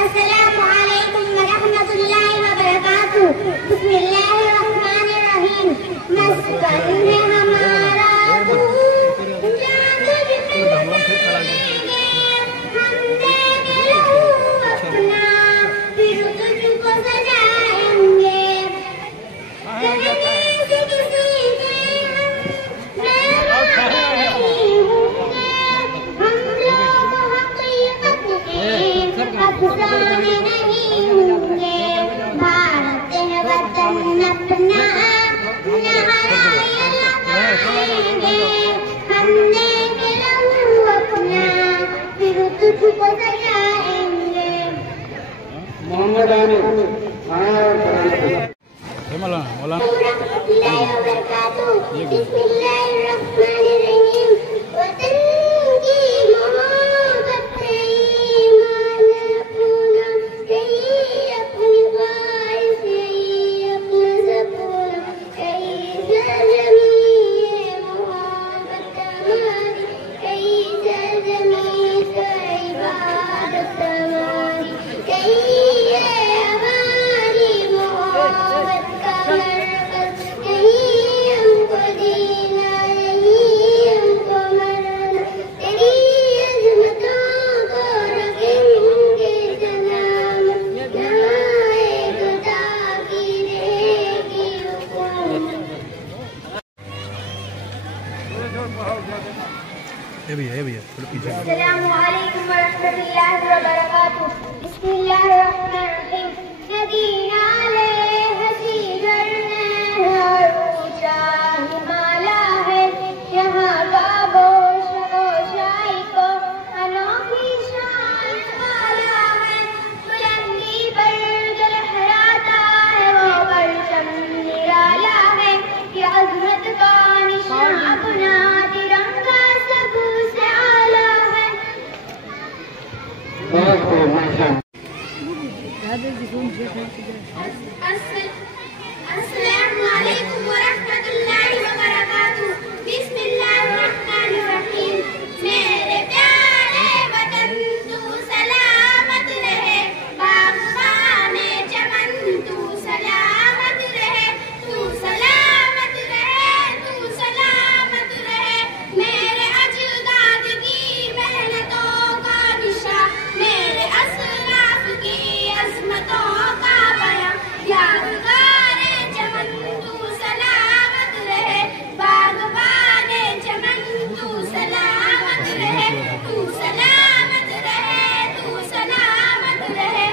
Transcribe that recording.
अस्सलामु अलैकुम व रहमतुल्लाहि व बरकातुहू। बिस्मिल्लाहिर्रहमानिर्रहीम। मस्कन है हमारा तू, नहीं होंगे। भारत है वतन अपना, हमने लहू अपना, फिर तुझको सजाएंगे। मोहम्मद आने बिस्मिल्लाहिर्रहमानिर्रहीम। वतन की मोहब्बत है ईमान अपना, यही अपनी ख्वाहिश, यही अपना सपना, यही सरजमीं है मोहब्बत हमारी, यही सरजमीं का इबादत हमारी, यही है हमारी मोहब्बत का मरकज़, यही हमको जीना, यही हमको मरना, तेरी अज़मतों को रखेंगे सलामत, जहाँ एक खुदा की रहेगी हुकूमत। ये भैया थोड़ा पीछे। अस्सलामु अलैकुम व रहमतुल्लाहि व बरकातुहू। बिस्मिल्लाहिर्रहमानिर्रहीम। नदी नाले हंसी झरने हर ऊंचा हिमालय है, यहाँ का गोशाई को अनोखी शान वाला है। बुलंदी पर जो लहराता है वो परचम निराला है, ये अज़मत का निशान अपना तिरंगा सबसे आला है। अस्सलामु अलैकुम व रहमतुल्लाहि व बरकातुहू। बिस्मिल्लाहिर्रहमानिर्रहीम। मेरे प्यारे वतन तू सलामत रहे, बाग़बाने चमन तू सलामत रहे, तू सलामत रहे, तू सलामत रहे। मेरे अजदाद की मेहनतों का निशा, मेरे असलाफ की अज़मतों का बयां, यादगारे चमन तू सलामत रहे, बाग़बाने चमन तू सलामत रहे, तू सलामत रहे, तू सलामत रहे।